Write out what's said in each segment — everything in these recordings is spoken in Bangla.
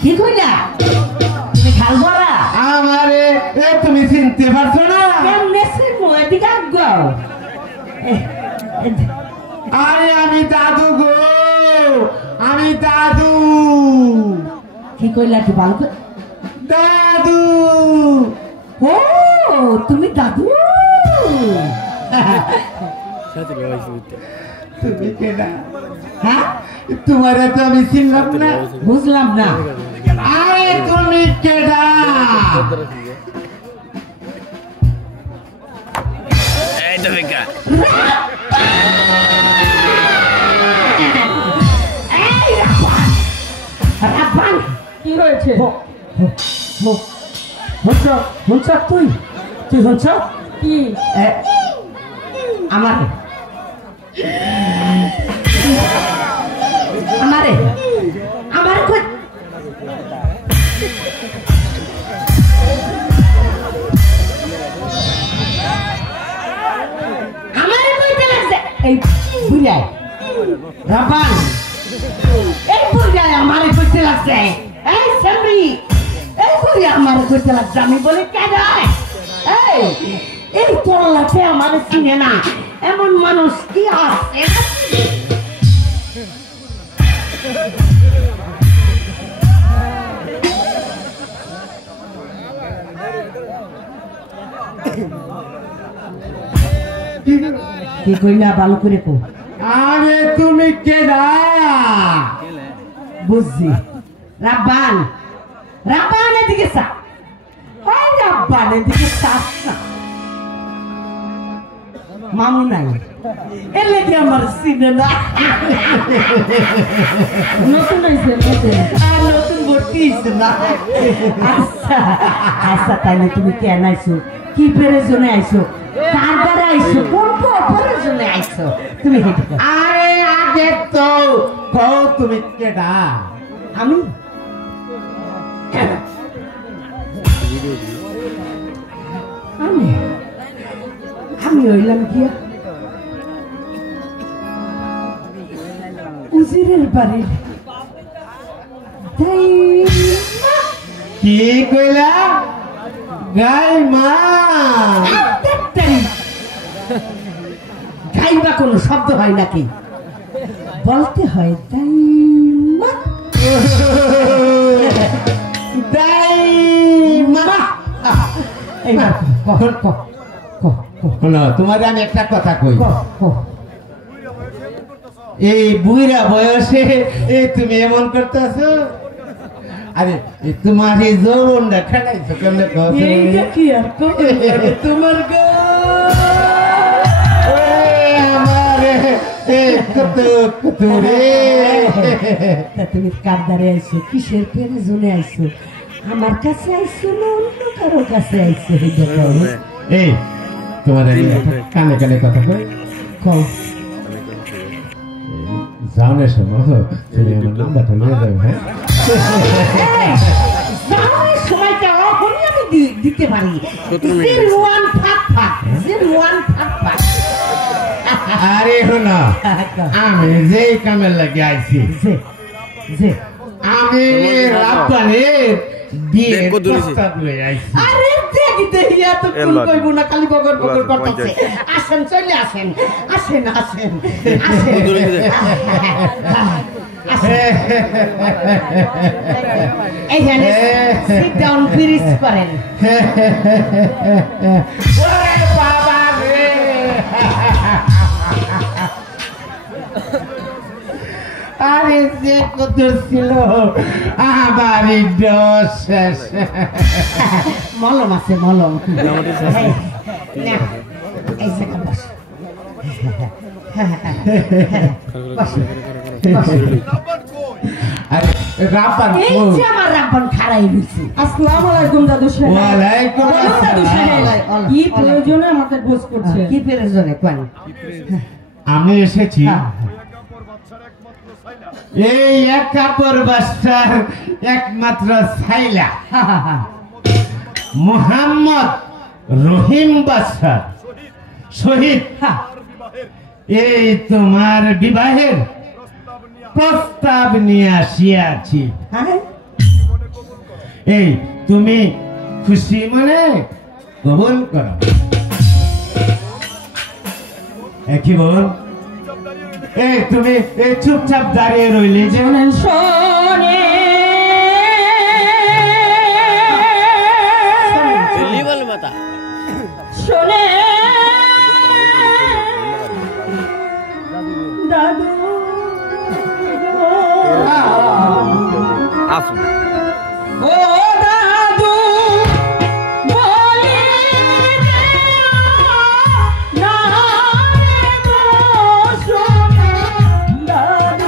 কি কইলা তুমি খালবরা আমারে তুমি চিনতে পারছো না কেমনে চিনবো এদিকে আগাও আরে আমি দাদু গো আমি দাদু কি কইলা কি ভালো দাদু ও তুমি দাদু তুমি কেনা হ্যাঁ তোমারে তো আমি চিনলাম না বুঝলাম না আরে তুমি কেডা এই তো বেকা রাব্বান কি হয়েছে হুনছ তুই তুই হুনছ কি আমারে আমারে আমারে কই আমারে কইতে লাগছে এই বুঝাই রাব্বান এই বুঝাই আমারে কইতে লাগছে এই সামরি এই বুঝাই আমারে কইতে লাগছে আমি বলি কেন এই এই তোর লাগছে আমারে চিনে না এমন মানুষ কি আছে কি কইলা ভালো করে কো আরে তুমি কেডা বুঝছি রাব্বান রাব্বান এদিকে সা ওই রাব্বান এদিকে সা মামু নাই এলে কি আমার সিনে না নতুন হয়েছে নতুন আর নতুন ভর্তি হইছে না আচ্ছা আচ্ছা তাইলে তুমি কেন আইছো কি প্রয়োজনে আইছো কার দ্বারা আইছো কোন প্রয়োজনে আইছো তুমি হেঁটে আরে আগে তো কও তুমি কেডা আমি আমি আমি হইলাম কি উজিরের বাড়ির কি কইলা গাই মা গাইবা কোনো শব্দ হয় নাকি বলতে হয় দাইমা দাইমা এইবার কখন শোনো তোমারে আমি একটা কথা কই এই বুইরা বয়সে এই তুমি এমন করতেছো আরে তোমার এই যৌবনটা খেলাইছো কেমনে এইটা কি আর তোমার গো তুমি কার দ্বারে আইছো কিসের প্রয়োজনে আইছো আমার কাছে আইছো না অন্য কারো কাছে আইছো এই তোমার কানে কানে কথা কই কও যাওনের সময় তুমি আমার নাম্বারটা নিয়ে যাবে হ্যাঁ যাওনের সময়টা এখনই আমি দিতে পারি 0155 আরে শোনো আমি যেই কামের লাগে আইছি আমি রাব্বানের বিয়ে প্রস্তাব লই আইছি আরে দেখি দেখি এত কোন কইব না খালি বগর বগর করতেছে আসেন চলে আসেন আসেন আসেন আসেন এইখানে সিট ডাউন প্লিজ করেন ওরে বাবা রে আরে যে কত ছিল আবারই দশ শেষ মলম আছে মলম এই যে বস আরে রাব্বান এই যে আমার রাব্বান খাড়াই হইছে আসসালামু আলাইকুম দাদু সাহেব ওয়ালাইকুম দাদু সাহেব আসসালাম কি প্রয়োজনে আমাকে খোঁজ করছে কি প্রয়োজনে কোন আমি এসেছি এই এক কাপড় বাচ্চার একমাত্র ছাইলা মোহাম্মদ রহিম বাদশাহ শহীদ এই তোমার বিবাহের প্রস্তাব নিয়ে আসিয়াছি এই তুমি খুশি মানে কবুল করো। কি বল? এই তুমি এই চুপচাপ দাঁড়িয়ে রইলে যে শোনে শোনে দাদু ও দাদু বলি না গো শোনে দাদু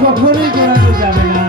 কখনোই করানো যাবে না।